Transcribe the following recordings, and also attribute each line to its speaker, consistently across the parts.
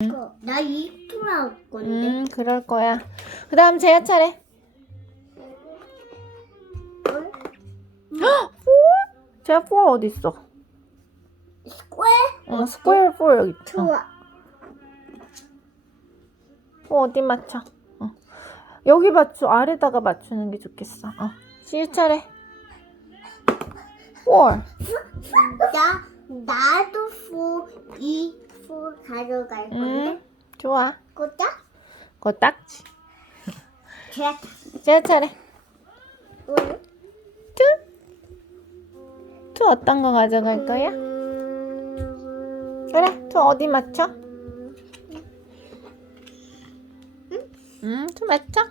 Speaker 1: 이거 나 이투 나올 건데.
Speaker 2: 음, 그럴 거야. 그 다음 제야 차례. 제야 4 어디 있어?
Speaker 1: 스퀘어
Speaker 2: 어, 스퀘어 4 여기 있어.
Speaker 1: 좋아.
Speaker 2: 어, 어디 맞춰? 어. 여기 맞춰. 아래다가 맞추는 게 좋겠어. 어. 지유 차례. 4.
Speaker 1: 나 나도 푸이 푸 가져갈 건데.
Speaker 2: 음, 좋아.
Speaker 1: 꼬다?
Speaker 2: 그거 딱지.
Speaker 1: 제가
Speaker 2: 제야 차례.
Speaker 1: 응?
Speaker 2: 2 어떤 거 가져갈 거야?
Speaker 1: 음...
Speaker 2: 그래, 2 어디 맞춰? 음, 2 맞춰?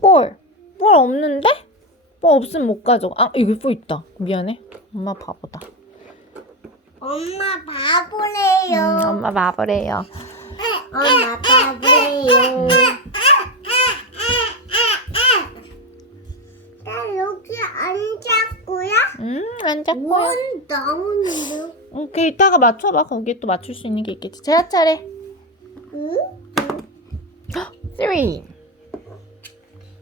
Speaker 2: 볼. 볼 없는데? 볼 없으면 못 가져가. 아, 여기 볼 있다. 미안해. 엄마 바보다.
Speaker 1: 엄마
Speaker 2: 음,
Speaker 1: 바보래요.
Speaker 2: 엄마 바보래요.
Speaker 1: 엄마 바보래요. 나 여기 앉았고요.
Speaker 2: 음, 안 잡고요.
Speaker 1: 원 나오는데.
Speaker 2: 오케이, 이따가 맞춰봐. 거기에 또 맞출 수 있는 게 있겠지. 제가 차례.
Speaker 1: 응?
Speaker 2: 3.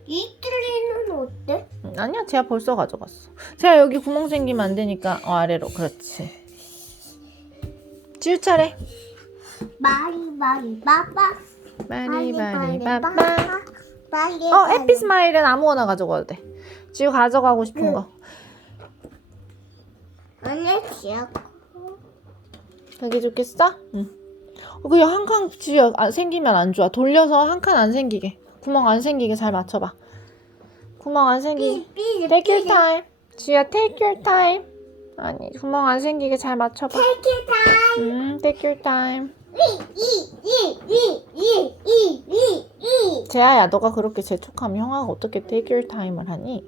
Speaker 1: 이틀리는 어때?
Speaker 2: 음, 아니야, 제가 벌써 가져갔어. 제가 여기 구멍 생기면 안 되니까 어, 아래로. 그렇지. 지우 차례.
Speaker 1: 마리 마리 바바.
Speaker 2: 바리 바바.
Speaker 1: 마리.
Speaker 2: 어, 해피 스마일은 아무거나 가져가도 돼. 지우 가져가고 싶은
Speaker 1: 응.
Speaker 2: 거.
Speaker 1: 오늘 지역.
Speaker 2: 여기 좋겠어? 응. 어, 그냥 한 칸 지우 안 생기면 안 좋아. 돌려서 한 칸 안 생기게. 구멍 안 생기게 잘 맞춰봐. 구멍 안 생기. Take your time. 주야 take your time. 아니 구멍 안 생기게 잘 맞춰봐.
Speaker 1: Take your time.
Speaker 2: 음, take your time. 재아야, 너가 그렇게 재촉하면 형아가 어떻게 take your time을 하니?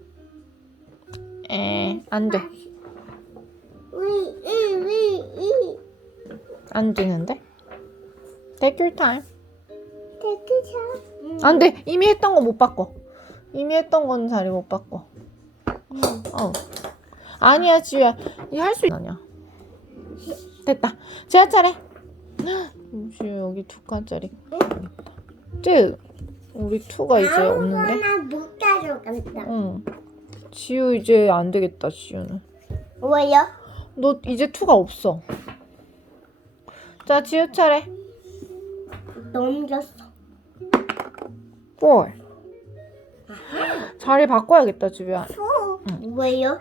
Speaker 2: 에, 안 돼. 안 되는데? Take your time.
Speaker 1: Take your time.
Speaker 2: 안 돼. 이미 했던 거 못 바꿔. 이미 했던 건 자리 못 바꿔. 어. 아니야, 지우야. 이거 할 수 있냐? 됐다. 제아 차례. 지우 여기 두 칸짜리. 쯔. 우리 투가 이제 없는데?
Speaker 1: 아무거나 못 가져간다.
Speaker 2: 응. 지우 이제 안 되겠다, 지우는.
Speaker 1: 왜요?
Speaker 2: 너 이제 투가 없어. 자, 지우 차례.
Speaker 1: 넘겼어.
Speaker 2: 4. 자리 바꿔야겠다, 지우야.
Speaker 1: 왜요?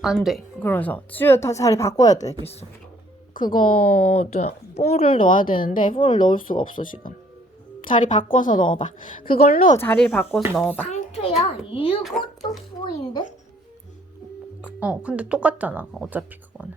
Speaker 2: 안 돼. 그래서 지우야 다 자리 바꿔야 되겠어. 그거도 4를 넣어야 되는데 4를 넣을 수가 없어, 지금. 자리 바꿔서 넣어봐. 그걸로 자리를 바꿔서 넣어봐.
Speaker 1: 상처야. 이것도 포인데?
Speaker 2: 어, 근데 똑같잖아. 어차피 그거는.